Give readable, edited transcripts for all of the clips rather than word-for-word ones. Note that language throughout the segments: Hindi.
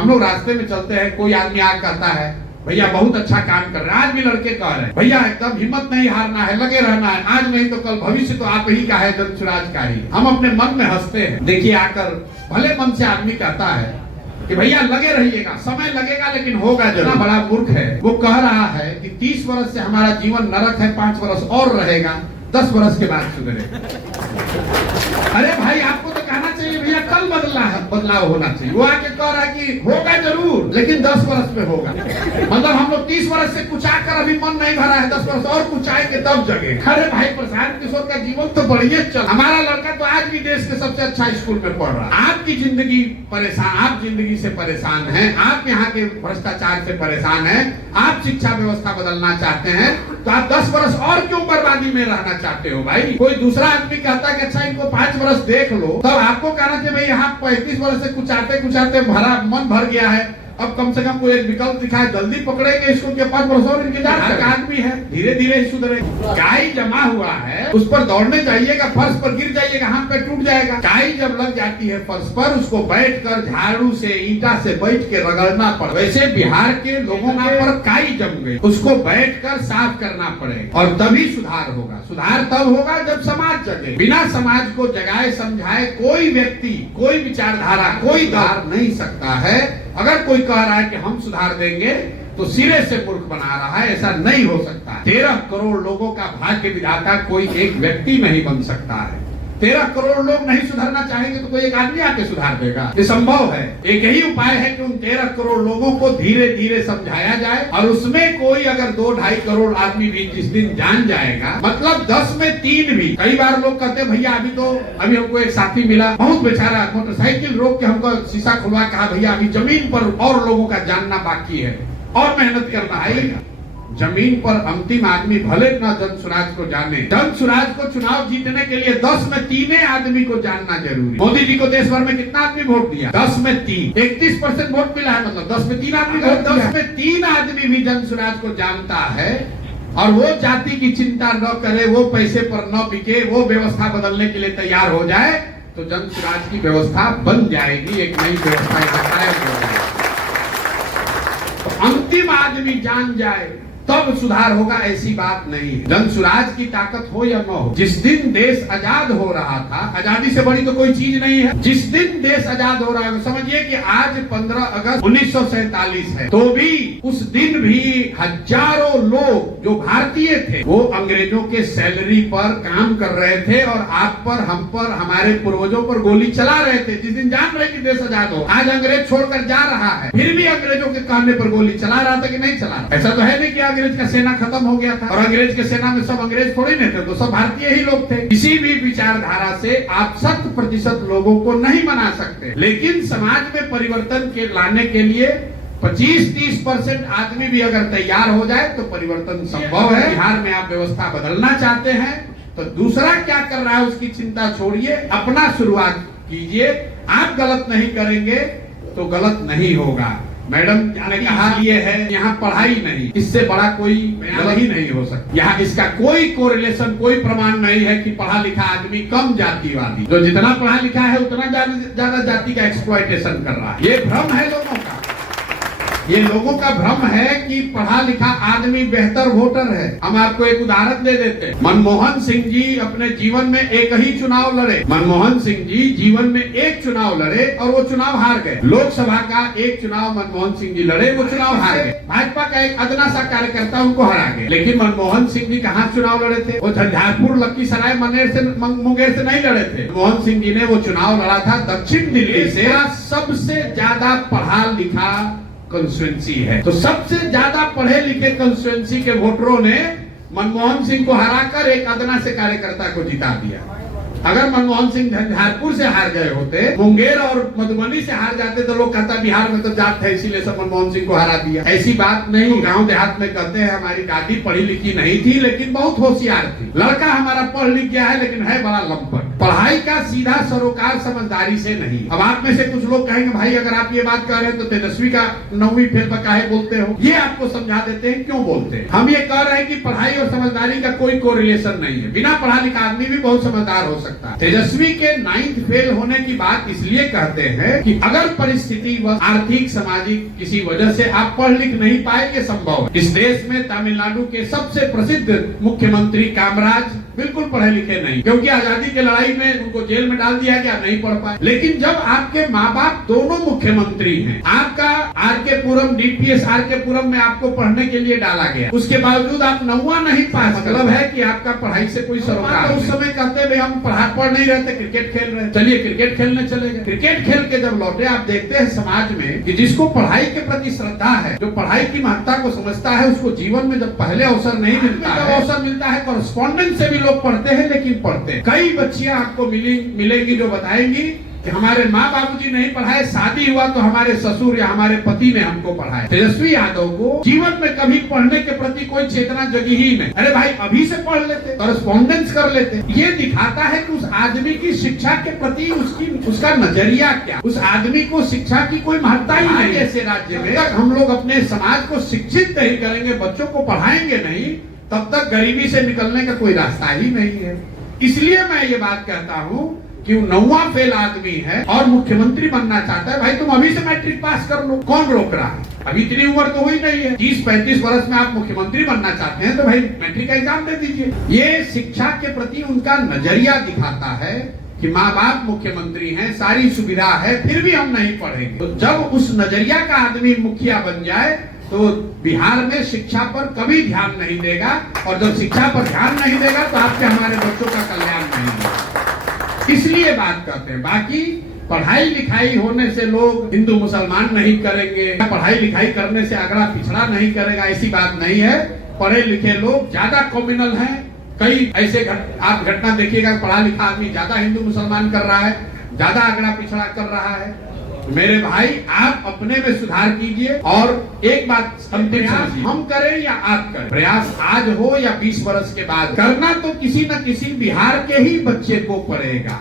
हम लोग रास्ते में चलते हैं, कोई आदमी आग कहता है भैया बहुत अच्छा काम कर रहे हैं। आज भी लड़के कह रहे हैं भैया एकदम हिम्मत नहीं हारना है, लगे रहना है, आज नहीं तो कल भविष्य तो आप ही का है, जनसुराज का ही। हम अपने मन में हंसते हैं। देखिए आकर भले मन से आदमी कहता है कि भैया लगे रहिएगा, समय लगेगा लेकिन होगा जरूर। बड़ा मूर्ख है, वो कह रहा है कि 30 वर्ष से हमारा जीवन नरक है, 5 वर्ष और रहेगा, 10 वर्ष के बाद सुधरेगा। अरे भाई आपको तो कहना चाहिए भैया कल बदलाव होना चाहिए। वो आके कह रहा है कि होगा जरूर लेकिन 10 वर्ष में होगा। मतलब हम लोग 30 वर्ष से कुचा कर अभी मन नहीं भरा है, 10 वर्ष और कुचाएंगे तब जगे। अरे भाई प्रशांत किशोर का जीवन तो बढ़िया चल, हमारा लड़का तो आज भी देश के सबसे अच्छा स्कूल में पढ़ रहा है। आपकी जिंदगी परेशान, आप जिंदगी से परेशान हैं, आप यहाँ के भ्रष्टाचार से परेशान हैं, आप शिक्षा व्यवस्था बदलना चाहते हैं, तो आप 10 वर्ष और क्यों बर्बादी में रहना चाहते हो भाई? कोई दूसरा आदमी कहता है कि अच्छा इनको 5 वर्ष देख लो, तब आपको कहना चाहिए भाई यहाँ 35 वर्ष से कुचाते भरा मन भर गया है, अब कम से कम कोई एक विकल्प दिखाए, जल्दी पकड़ेंगे इसको के 5 वर्ष और इंतजार कर। आदमी है धीरे धीरे ही सुधरेगा। काई जमा हुआ है उस पर दौड़ने जाइएगा, फर्श पर गिर जाइएगा, हाथ पे टूट जाएगा। काई जब लग जाती है फर्श पर, उसको बैठकर झाड़ू से ईंटा से बैठ के रगड़ना पड़े। वैसे बिहार के लोगों पर काई जम गई, उसको बैठकर साफ करना पड़ेगा और तभी सुधार होगा। सुधार तब होगा जब समाज जगे। बिना समाज को जगाए समझाए कोई व्यक्ति, कोई विचारधारा, कोई दल नहीं सकता है। अगर कोई कह रहा है कि हम सुधार देंगे तो सिरे से मूर्ख बना रहा है, ऐसा नहीं हो सकता। 13 करोड़ लोगों का भाग्य विधाता कोई एक व्यक्ति नहीं बन सकता है। 13 करोड़ लोग नहीं सुधरना चाहेंगे तो कोई एक आदमी आके सुधार देगा? ये संभव है। एक ही उपाय है कि उन 13 करोड़ लोगों को धीरे धीरे समझाया जाए और उसमें कोई अगर 2-2.5 करोड़ आदमी भी जिस दिन जान जाएगा, मतलब 10 में 3 भी। कई बार लोग कहते हैं भैया अभी हमको एक साथी मिला, बहुत बेचारा, मोटरसाइकिल रोक के हमको शीशा खुलवा, कहा भैया अभी जमीन पर और लोगों का जानना बाकी है और मेहनत करना है। जमीन पर अंतिम आदमी भले न जनसुराज को जाने, जनसुराज को चुनाव जीतने के लिए 10 में 3 आदमी को जानना जरूरी। मोदी जी को देश भर में कितना आदमी वोट दिया? 10 में 3, 31% वोट मिला है, मतलब 10 में 3 आदमी। 10 में 3 आदमी भी जनसुराज को जानता है और वो जाति की चिंता न करे, वो पैसे पर न बिके, वो व्यवस्था बदलने के लिए तैयार हो जाए, तो जनसुराज की व्यवस्था बन जाएगी, एक नई व्यवस्था कायम हो जाएगी। अंतिम आदमी जान जाए तब सुधार होगा, ऐसी बात नहीं है। जनसुराज की ताकत हो या न हो, जिस दिन देश आजाद हो रहा था, आजादी से बड़ी तो कोई चीज नहीं है। जिस दिन देश आजाद हो रहा है, समझिए कि आज 15 अगस्त 1947 है, तो भी उस दिन भी हजारों लोग जो भारतीय थे वो अंग्रेजों के सैलरी पर काम कर रहे थे और आप पर, हम पर, हमारे पूर्वजों पर गोली चला रहे थे। जिस दिन जान रहे कि देश आजाद हो, आज अंग्रेज छोड़कर जा रहा है, फिर भी अंग्रेजों के कहने पर गोली चला रहा था कि नहीं चला रहा? ऐसा तो है नहीं कि अंग्रेज का सेना खत्म हो गया था और अंग्रेज के सेना में सब अंग्रेज थोड़े नहीं थे, तो सब भारतीय ही लोग थे। किसी भी विचारधारा से आप 100% लोगों को नहीं बना सकते, लेकिन समाज में परिवर्तन के लाने के लिए 25-30% आदमी भी अगर तैयार हो जाए तो परिवर्तन संभव है। बिहार में आप व्यवस्था बदलना चाहते हैं तो दूसरा क्या कर रहा है उसकी चिंता छोड़िए, अपना शुरुआत कीजिए। आप गलत नहीं करेंगे तो गलत नहीं होगा। मैडम ने कहा ये है यहाँ पढ़ाई नहीं, इससे बड़ा कोई बयान ही नहीं हो सकता। यहाँ इसका कोई कोरिलेशन, कोई प्रमाण नहीं है कि पढ़ा लिखा आदमी कम जातिवादी, जो जितना पढ़ा लिखा है उतना ज्यादा जाति का एक्सप्लॉयटेशन कर रहा है। ये भ्रम है लोगों का, ये लोगों का भ्रम है कि पढ़ा लिखा आदमी बेहतर वोटर है। हम आपको एक उदाहरण दे देते हैं। मनमोहन सिंह जी अपने जीवन में एक ही चुनाव लड़े। मनमोहन सिंह जी जीवन में एक चुनाव लड़े और वो चुनाव हार गए। लोकसभा का एक चुनाव मनमोहन सिंह जी लड़े, वो चुनाव हार गए। भाजपा का एक अदना सा कार्यकर्ता उनको हरा गया। लेकिन मनमोहन सिंह जी कहाँ चुनाव लड़े थे? वो झंझारपुर, लखीसराय, मुंगेर से नहीं लड़े थे। मनमोहन सिंह जी ने वो चुनाव लड़ा था दक्षिण दिल्ली से। सबसे ज्यादा पढ़ा लिखा कंस्टिट्यूएंसी है, तो सबसे ज्यादा पढ़े लिखे कंस्टिट्यूएंसी के वोटरों ने मनमोहन सिंह को हराकर एक अदना से कार्यकर्ता को जिता दिया। अगर मनमोहन सिंह झंझारपुर से हार गए होते, मुंगेर और मधुबनी से हार जाते, तो लोग कहता बिहार में तो जात है इसीलिए सब मनमोहन सिंह को हरा दिया। ऐसी बात नहीं। गांव देहात में कहते हैं हमारी दादी पढ़ी लिखी नहीं थी लेकिन बहुत होशियार थी। लड़का हमारा पढ़ लिख गया है लेकिन है बड़ा लंपट। पढ़ाई का सीधा सरोकार समझदारी से नहीं। अब आप में से कुछ लोग कहेंगे भाई अगर आप ये बात कह रहे हैं तो तेजस्वी का 9वीं फेल पर काहे बोलते हो। ये आपको समझा देते हैं क्यों बोलते हैं। हम ये कह रहे हैं कि पढ़ाई और समझदारी का कोई कोरिलेशन नहीं है। बिना पढ़ा लिखा आदमी भी बहुत समझदार हो सकता है। तेजस्वी के 9th फेल होने की बात इसलिए कहते हैं कि अगर परिस्थिति व आर्थिक सामाजिक किसी वजह से आप पढ़ लिख नहीं पाए, ये संभव है। इस देश में तमिलनाडु के सबसे प्रसिद्ध मुख्यमंत्री कामराज बिल्कुल पढ़े लिखे नहीं, क्योंकि आजादी की लड़ाई में उनको जेल में डाल दिया गया, नहीं पढ़ पाए। लेकिन जब आपके माँ बाप दोनों मुख्यमंत्री हैं, आपका आर.के. पुरम डीपीएस आर.के. पुरम में आपको पढ़ने के लिए डाला गया, उसके बावजूद आप 9वां नहीं पास, मतलब है कि आपका पढ़ाई से कोई सरोकार। तो उस समय कहते भाई हम पढ़ नहीं रहे थे, क्रिकेट खेल रहे, चलिए क्रिकेट खेलने चले गए। क्रिकेट खेल के जब लौटे, आप देखते हैं समाज में कि जिसको पढ़ाई के प्रति श्रद्धा है, जो पढ़ाई की महत्ता को समझता है, उसको जीवन में जब पहले अवसर नहीं मिलता है, अवसर मिलता है कॉरेस्पॉन्डेंस से भी लोग पढ़ते हैं, लेकिन पढ़ते हैं। कई बच्चियां आपको मिलेगी जो बताएंगी कि हमारे माँ बाबूजी नहीं पढ़ाए, शादी हुआ तो हमारे ससुर या हमारे पति ने हमको पढ़ाया। तेजस्वी यादव को जीवन में कभी पढ़ने के प्रति कोई चेतना जगी ही नहीं। अरे भाई अभी से पढ़ लेते, कॉरेस्पॉन्डेंस कर लेते। ये दिखाता है कि उस आदमी की शिक्षा के प्रति उसका नजरिया क्या, उस आदमी को शिक्षा की कोई महत्ता ही नहीं। ऐसे राज्य में हम लोग अपने समाज को शिक्षित नहीं करेंगे, बच्चों को पढ़ाएंगे नहीं, तब तक गरीबी से निकलने का कोई रास्ता ही नहीं है। इसलिए मैं ये बात कहता हूँ कि 9वां फेल आदमी है और मुख्यमंत्री बनना चाहता है, भाई तुम अभी से मैट्रिक पास कर लो, कौन रोक रहा है। अभी इतनी उम्र तो हुई नहीं है, 30-35 वर्ष में आप मुख्यमंत्री बनना चाहते हैं तो भाई मैट्रिक का एग्जाम दे दीजिए। ये शिक्षा के प्रति उनका नजरिया दिखाता है कि माँ बाप मुख्यमंत्री हैं, सारी सुविधा है, फिर भी हम नहीं पढ़ेंगे। तो जब उस नजरिया का आदमी मुखिया बन जाए तो बिहार में शिक्षा पर कभी ध्यान नहीं देगा, और जब शिक्षा पर ध्यान नहीं देगा तो आपके हमारे बच्चों का कल्याण नहीं होगा। इसलिए बात करते हैं। बाकी पढ़ाई लिखाई होने से लोग हिंदू मुसलमान नहीं करेंगे, पढ़ाई लिखाई करने से अगड़ा पिछड़ा नहीं करेगा, ऐसी बात नहीं है। पढ़े लिखे लोग ज्यादा कम्युनल हैं। कई ऐसे आप घटना देखिएगा, पढ़ा लिखा आदमी ज्यादा हिंदू मुसलमान कर रहा है, ज्यादा अगड़ा पिछड़ा कर रहा है। मेरे भाई आप अपने में सुधार कीजिए। और एक बात अंतिम, हम करें या आप करें, प्रयास आज हो या 20 वर्ष के बाद, करना तो किसी न किसी बिहार के ही बच्चे को पड़ेगा।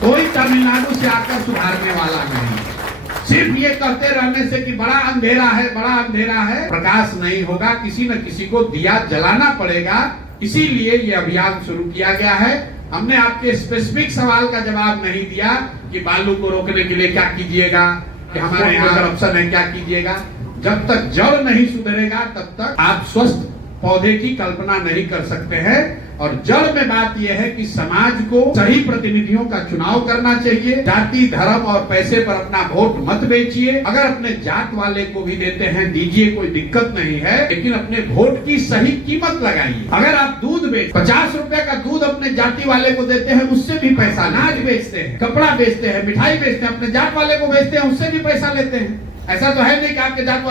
कोई तमिलनाडु से आकर सुधारने वाला नहीं। सिर्फ ये कहते रहने से कि बड़ा अंधेरा है, बड़ा अंधेरा है, प्रकाश नहीं होगा। किसी न किसी को दिया जलाना पड़ेगा। इसीलिए ये अभियान शुरू किया गया है। हमने आपके स्पेसिफिक सवाल का जवाब नहीं दिया कि बालू को रोकने के लिए क्या कीजिएगा, कि हमारे यहाँ करप्शन है क्या कीजिएगा। जब तक जड़ नहीं सुधरेगा तब तक आप स्वस्थ पौधे की कल्पना नहीं कर सकते हैं। और जड़ में बात यह है कि समाज को सही प्रतिनिधियों का चुनाव करना चाहिए। जाति धर्म और पैसे पर अपना वोट मत बेचिए। अगर अपने जात वाले को भी देते हैं दीजिए, कोई दिक्कत नहीं है, लेकिन अपने वोट की सही कीमत लगाइए। अगर आप दूध बेच 50 रुपए का दूध अपने जाति वाले को देते हैं, उससे भी पैसा, अनाज बेचते हैं, कपड़ा बेचते हैं, मिठाई बेचते हैं, अपने जात वाले को बेचते हैं, उससे भी पैसा लेते हैं। ऐसा तो है नहीं कि आपके जात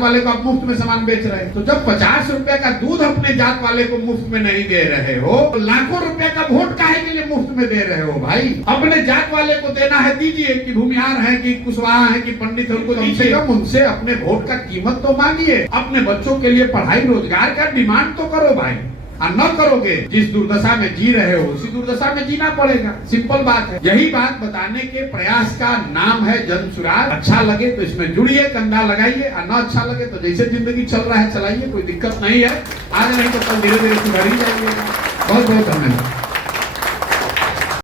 वाले को आप मुफ्त में सामान बेच रहे हैं। तो जब 50 रुपए का दूध अपने जात वाले को मुफ्त में नहीं दे रहे हो, तो लाखों रुपए का वोट काहे के लिए मुफ्त में दे रहे हो भाई। अपने जात वाले को देना है दीजिए, कि भूमिहार है, कि कुशवाहा है, कि पंडित है, उनको कम से कम उनसे अपने वोट का कीमत तो मांगिए। अपने बच्चों के लिए पढ़ाई रोजगार का डिमांड तो करो भाई। और न करोगे, जिस दुर्दशा में जी रहे हो उसी दुर्दशा में जीना पड़ेगा। सिंपल बात है। यही बात बताने के प्रयास का नाम है जन सुराज। अच्छा लगे तो इसमें जुड़िए, कंधा लगाइए, और न अच्छा लगे तो जैसे जिंदगी चल रहा है चलाइए, कोई दिक्कत नहीं है। आज नहीं तो कल धीरे धीरे सुधर ही जाइएगा। बहुत बहुत धन्यवाद।